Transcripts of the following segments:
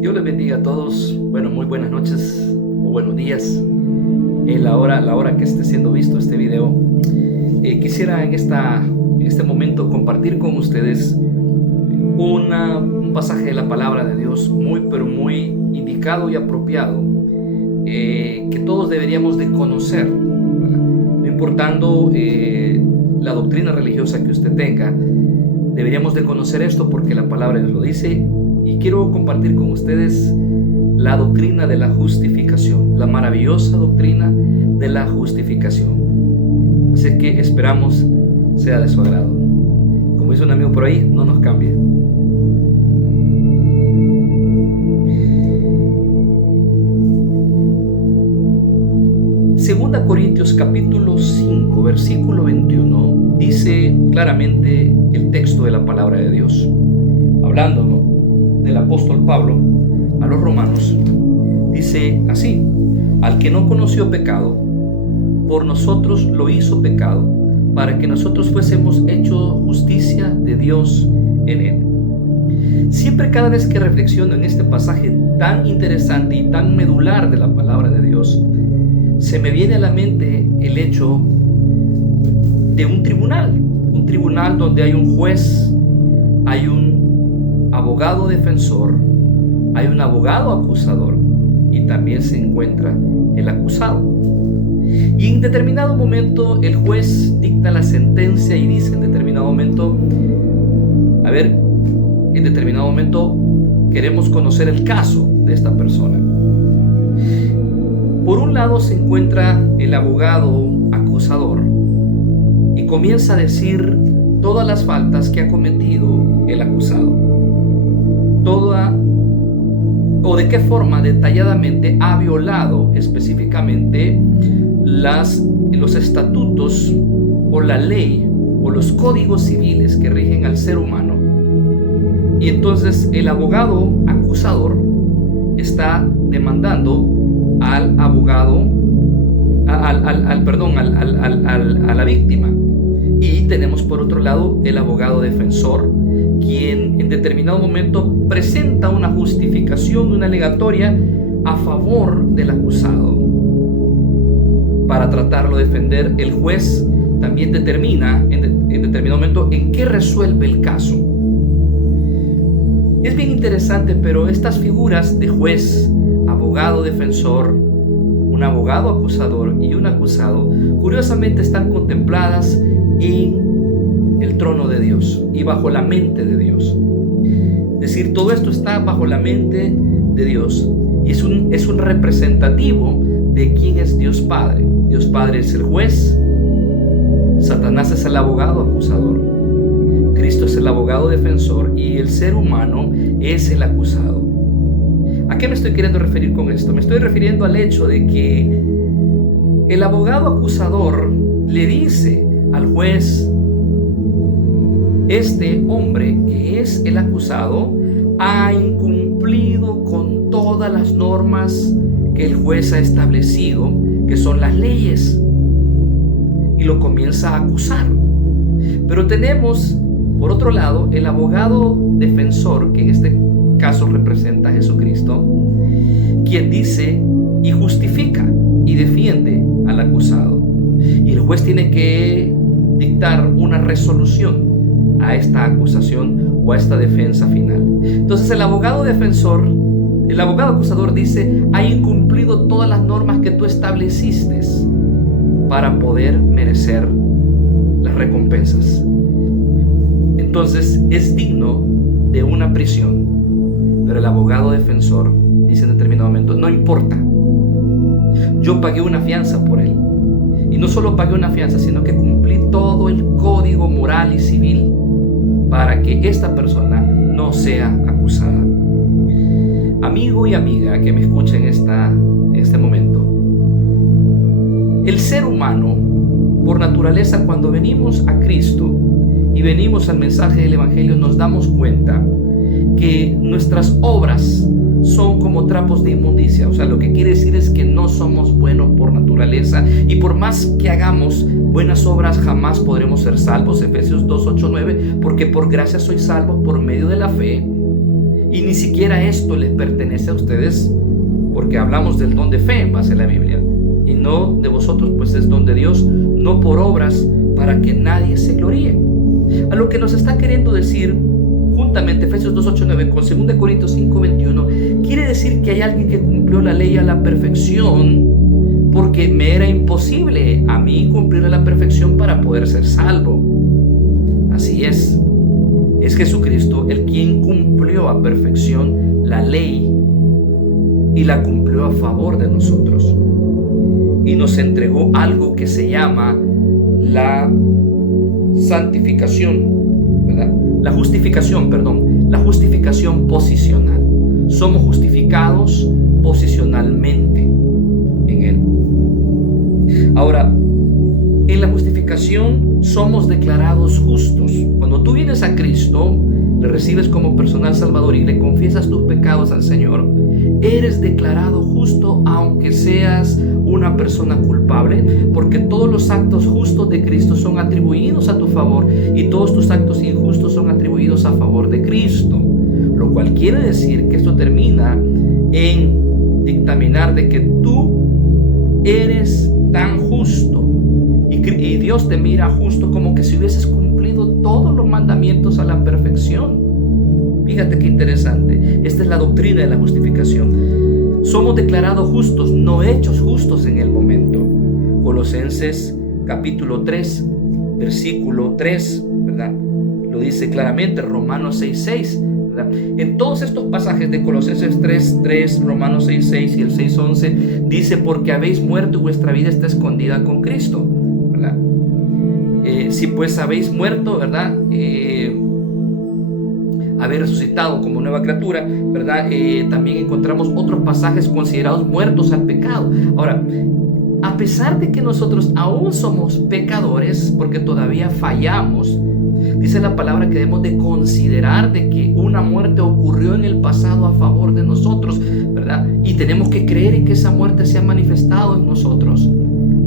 Dios les bendiga a todos. Bueno, muy buenas noches o buenos días. La hora que esté siendo visto este video. Quisiera en este momento compartir con ustedes un pasaje de la palabra de Dios muy indicado y apropiado, que todos deberíamos de conocer, ¿verdad? No importando la doctrina religiosa que usted tenga, deberíamos de conocer esto porque la palabra de Dios lo dice. Y quiero compartir con ustedes la doctrina de la justificación, la maravillosa doctrina de la justificación. Así que esperamos sea de su agrado. Como dice un amigo por ahí, no nos cambie. Segunda Corintios capítulo 5, versículo 21, dice claramente el texto de la palabra de Dios, hablándonos del apóstol Pablo a los romanos. Dice así: al que no conoció pecado, por nosotros lo hizo pecado, para que nosotros fuésemos hechos justicia de Dios en él. Siempre, cada vez que reflexiono en este pasaje tan interesante y tan medular de la palabra de Dios, se me viene a la mente el hecho de un tribunal donde hay un juez, hay un abogado defensor, hay un abogado acusador y también se encuentra el acusado. Y en determinado momento el juez dicta la sentencia y dice en determinado momento, en determinado momento queremos conocer el caso de esta persona. Por un lado se encuentra el abogado acusador y comienza a decir todas las faltas que ha cometido el acusado. De qué forma detalladamente ha violado específicamente los estatutos o la ley o los códigos civiles que rigen al ser humano. Y entonces el abogado acusador está demandando al abogado, a la víctima. Y tenemos por otro lado el abogado defensor, quien en determinado momento presenta una justificación, una alegatoria a favor del acusado. Para tratarlo de defender, el juez también determina en determinado momento en qué resuelve el caso. Es bien interesante, pero estas figuras de juez, abogado defensor, un abogado acusador y un acusado, curiosamente están contempladas en el trono de Dios y bajo la mente de Dios. Es decir, todo esto está bajo la mente de Dios y es un representativo de quién es Dios Padre. Dios Padre es el juez, Satanás es el abogado acusador, Cristo es el abogado defensor y el ser humano es el acusado. ¿A qué me estoy queriendo referir con esto? Me estoy refiriendo al hecho de que el abogado acusador le dice al juez: este hombre que es el acusado ha incumplido con todas las normas que el juez ha establecido, que son las leyes, y lo comienza a acusar. Pero tenemos, por otro lado, el abogado defensor, que en este caso representa a Jesucristo, quien dice y justifica y defiende al acusado. Y el juez tiene que dictar una resolución a esta acusación o a esta defensa final. Entonces el abogado acusador dice: ha incumplido todas las normas que tú estableciste para poder merecer las recompensas. Entonces es digno de una prisión. Pero el abogado defensor dice en determinado momento: no importa, yo pagué una fianza por él. Y no solo pagué una fianza, sino que cumplí todo el código moral y civil para que esta persona no sea acusada. Amigo y amiga que me escuchen en este momento, el ser humano, por naturaleza, cuando venimos a Cristo y venimos al mensaje del Evangelio, nos damos cuenta que nuestras obras son como trapos de inmundicia. O sea, lo que quiere decir es que no somos buenos por naturaleza, y por más que hagamos buenas obras jamás podremos ser salvos. Efesios 2:8-9, porque por gracia sois salvos por medio de la fe, Y ni siquiera esto les pertenece a ustedes, porque hablamos del don de fe en base a la Biblia, y no de vosotros, pues es don de Dios, no por obras, para que nadie se gloríe. A lo que nos está queriendo decir juntamente Efesios 2:8-9 con 2 Corintios 5:21, quiere decir que hay alguien que cumplió la ley a la perfección, porque me era imposible a mí cumplir a la perfección para poder ser salvo. Así es Jesucristo el quien cumplió a perfección la ley y la cumplió a favor de nosotros, y nos entregó algo que se llama la santificación, ¿verdad? La justificación posicional. Somos justificados posicionalmente en Él. Ahora, en la justificación somos declarados justos. Cuando tú vienes a Cristo, le recibes como personal salvador y le confiesas tus pecados al Señor, eres declarado justo aunque seas una persona culpable, porque todos los actos justos de Cristo son atribuidos a tu favor y todos tus actos injustos son atribuidos a favor de Cristo, lo cual quiere decir que esto termina en dictaminar de que tú eres tan justo y Dios te mira justo como que si hubieses cumplido todos los mandamientos a la perfección. Fíjate qué interesante. Esta es la doctrina de la justificación. Somos declarados justos, no hechos justos en el momento. Colosenses capítulo 3, versículo 3, ¿verdad? Lo dice claramente. Romanos 6:6, ¿verdad? En todos estos pasajes de Colosenses 3:3, Romanos 6:6 y el 6:11 dice: porque habéis muerto y vuestra vida está escondida con Cristo, ¿verdad? Si pues habéis muerto, ¿verdad? Haber resucitado como nueva criatura, ¿verdad? También encontramos otros pasajes considerados muertos al pecado. Ahora, a pesar de que nosotros aún somos pecadores, porque todavía fallamos, dice la palabra que debemos de considerar de que una muerte ocurrió en el pasado a favor de nosotros, ¿verdad? Y tenemos que creer en que esa muerte se ha manifestado en nosotros,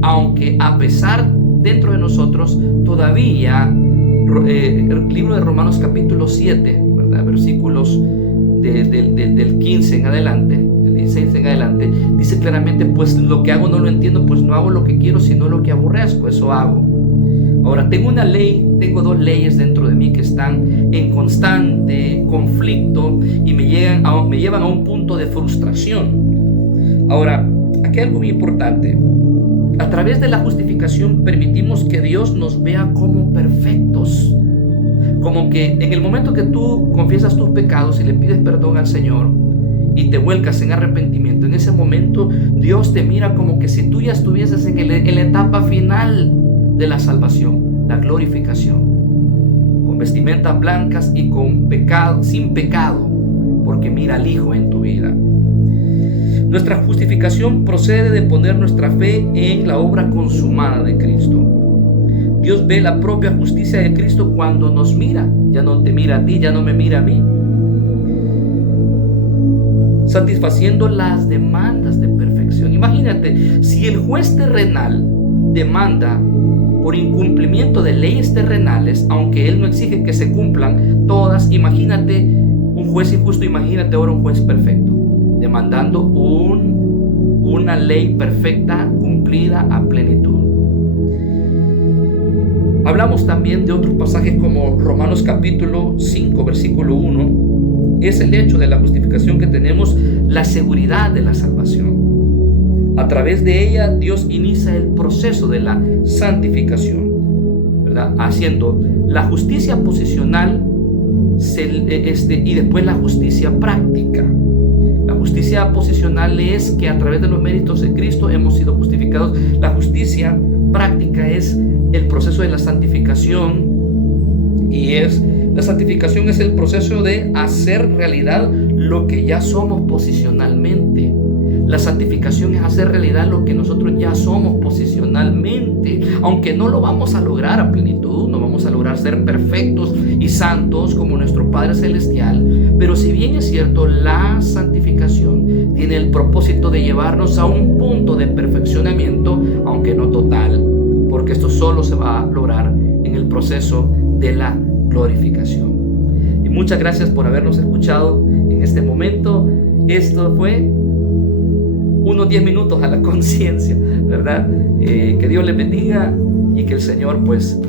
aunque a pesar dentro de nosotros todavía, el libro de Romanos capítulo 7, ¿verdad? Versículos del 15 en adelante, del 16 en adelante, dice claramente: pues lo que hago no lo entiendo, pues no hago lo que quiero, sino lo que aborrezco, eso hago. Ahora, tengo dos leyes dentro de mí que están en constante conflicto y me llevan a un punto de frustración. Ahora, aquí hay algo muy importante. A través de la justificación permitimos que Dios nos vea como perfectos. Como que en el momento que tú confiesas tus pecados y le pides perdón al Señor y te vuelcas en arrepentimiento, en ese momento Dios te mira como que si tú ya estuvieses en la etapa final de la salvación, la glorificación, con vestimentas blancas y sin pecado, porque mira al Hijo en tu vida. Nuestra justificación procede de poner nuestra fe en la obra consumada de Cristo. Dios ve la propia justicia de Cristo cuando nos mira. Ya no te mira a ti, ya no me mira a mí. Satisfaciendo las demandas de perfección. Imagínate, si el juez terrenal demanda por incumplimiento de leyes terrenales, aunque él no exige que se cumplan todas, imagínate un juez injusto, imagínate ahora un juez perfecto, demandando una ley perfecta, cumplida a plenitud. Hablamos también de otros pasajes como Romanos capítulo 5, versículo 1. Es el hecho de la justificación que tenemos la seguridad de la salvación. A través de ella Dios inicia el proceso de la santificación, ¿verdad? Haciendo la justicia posicional y después la justicia práctica. La justicia posicional es que a través de los méritos de Cristo hemos sido justificados. La justicia práctica es el proceso de la santificación, y la santificación es el proceso de hacer realidad lo que ya somos posicionalmente. La santificación es hacer realidad lo que nosotros ya somos posicionalmente, aunque no lo vamos a lograr a plenitud, no vamos a lograr ser perfectos y santos como nuestro Padre Celestial, pero si bien es cierto, la santificación tiene el propósito de llevarnos a un punto de perfeccionamiento, aunque no total, porque esto solo se va a lograr en el proceso de la glorificación. Y muchas gracias por habernos escuchado en este momento. Esto fue unos 10 minutos a la conciencia, ¿verdad? Que Dios les bendiga y que el Señor pues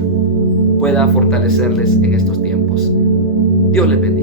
pueda fortalecerles en estos tiempos. Dios les bendiga.